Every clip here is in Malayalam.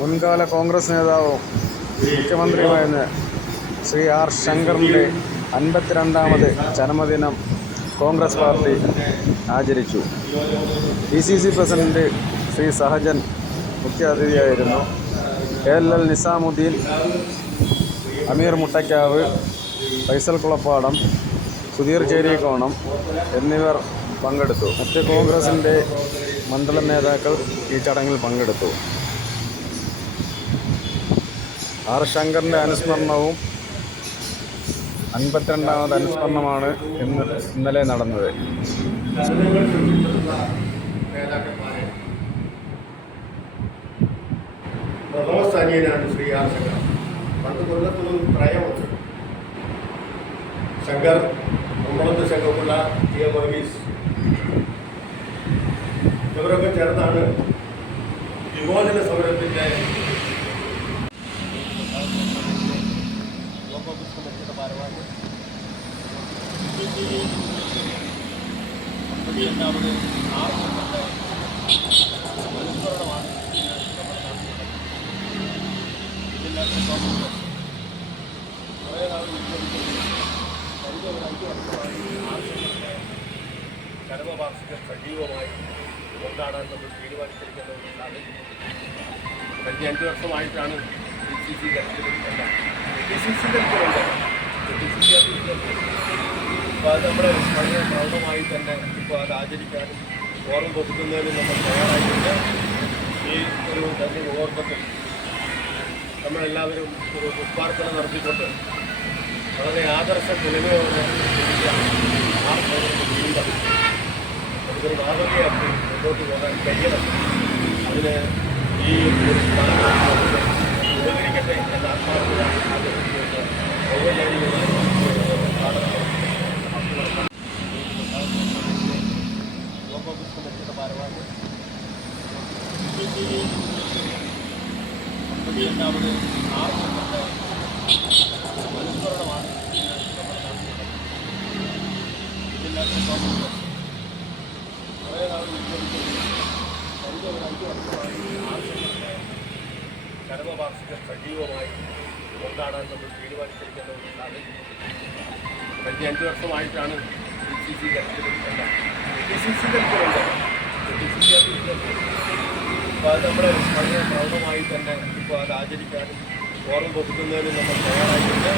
മുൻകാല കോൺഗ്രസ് നേതാവും മുഖ്യമന്ത്രിയുമായിരുന്ന ശ്രീ ആർ ശങ്കറിൻ്റെ 52ാമത് ജന്മദിനം കോൺഗ്രസ് പാർട്ടി ആചരിച്ചു. DCC പ്രസിഡന്റ് ശ്രീ സഹജൻ മുഖ്യാതിഥിയായിരുന്നു. KLL നിസാമുദ്ദീൻ, അമീർ മുട്ടയ്ക്കാവ്, ഫൈസൽ കുളപ്പാടം, സുധീർ ചേരിക്കോണം എന്നിവർ പങ്കെടുത്തു. മറ്റ് കോൺഗ്രസിൻ്റെ മണ്ഡലം നേതാക്കൾ ഈ ചടങ്ങിൽ പങ്കെടുത്തു. ആർ ശങ്കറിൻ്റെ അനുസ്മരണവും 52ാമത് അനുസ്മരണമാണ് ഇന്നലെ നടന്നത്. പ്രഥമസ്ഥാനീയനാണ് ശ്രീ ആർ ശങ്കർ. പണ്ട് കൊല്ലത്തൊന്നും പ്രയമുണ്ട്. ശങ്കർ, കുമ്പളത്ത് ശങ്കർപിള്ള, ടി. വർഗീസ് ഇവരൊക്കെ ചേർന്നാണ് വിമോചന സമരത്തിൻ്റെ അനുസ്മരണമാണ് ചരമവാർഷികം സജീവമായി കൊണ്ടാടാൻ നമ്മൾ തീരുമാനിച്ചിരിക്കുന്നതാണ്. കഴിഞ്ഞ 5 വർഷമായിട്ടാണ് DCC തലത്തിലുള്ള DCC തലത്തിലുണ്ട്. അപ്പോൾ അത് നമ്മുടെ വളരെ പ്രൗഢമായി തന്നെ ഇപ്പോൾ അത് ആചരിക്കാനും ഓർമ്മ പുതുക്കുന്നതിനും നമ്മൾ തയ്യാറായിട്ടുണ്ട്. ഈ ഒരു തന്നെ ഓർമ്മത്തിൽ നമ്മളെല്ലാവരും ഒരു പുഷ്പാർപ്പന നടത്തിക്കൊണ്ട് വളരെ ആദർശ പുലമയോടെ ജീവിതം നമുക്കൊരു മാതൃകയാക്കി മുന്നോട്ട് പോകാൻ കഴിയണം. അതിന് ഈ ഒരു ഉപകരിക്കട്ടെ എന്ന ആത്മാർത്ഥതയാണ് ആഗ്രഹിക്കുന്നത്. ഔപചാരികമായി യോഗപുഷ്പത്തിന്റെ ഭാരവാഹി 52ാമത് ആർ ശങ്കറിൻ്റെ അനുസ്മരണമാണ് നമ്മുടെ നാട്ടിൽ നടക്കുന്നത്. ഇതില്ലാത്ത കോൺഗ്രസ് കുറേ നാൾ കഴിഞ്ഞ ഒരു 5 വർഷമായി ആർ ശങ്കറിൻ്റെ ചരമവാർഷികം സജീവമായി കൊണ്ടാടാൻ നമ്മൾ തീരുമാനിച്ചിരിക്കുന്നതാണ്. കഴിഞ്ഞ 5 വർഷമായിട്ടാണ് DCC തലത്തിലുള്ള DCC തലത്തിലുണ്ട്. അപ്പോൾ അത് നമ്മുടെ വളരെ പ്രൗഢമായി തന്നെ ഇപ്പോൾ അത് ആചരിക്കാനും ഓർമ്മ പുതുക്കുന്നതിനും നമ്മൾ തയ്യാറായിട്ടുണ്ട്.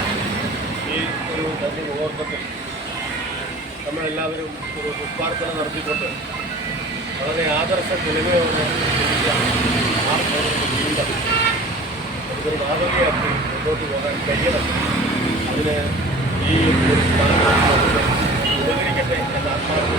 ഈ ഒരു തന്നെ ഓർമ്മത്തിൽ നമ്മളെല്ലാവരും ഒരു പുഷ്പാർപ്പന നടത്തിക്കൊണ്ട് വളരെ ആദർശ പുലമയോടെ ജീവിതം നമുക്കൊരു മാതൃകയാക്കി മുന്നോട്ട് പോകാൻ കഴിയണം. അതിന് ഈ ഒരു ഉപകരിക്കട്ടെ എന്ന ആത്മാർത്ഥത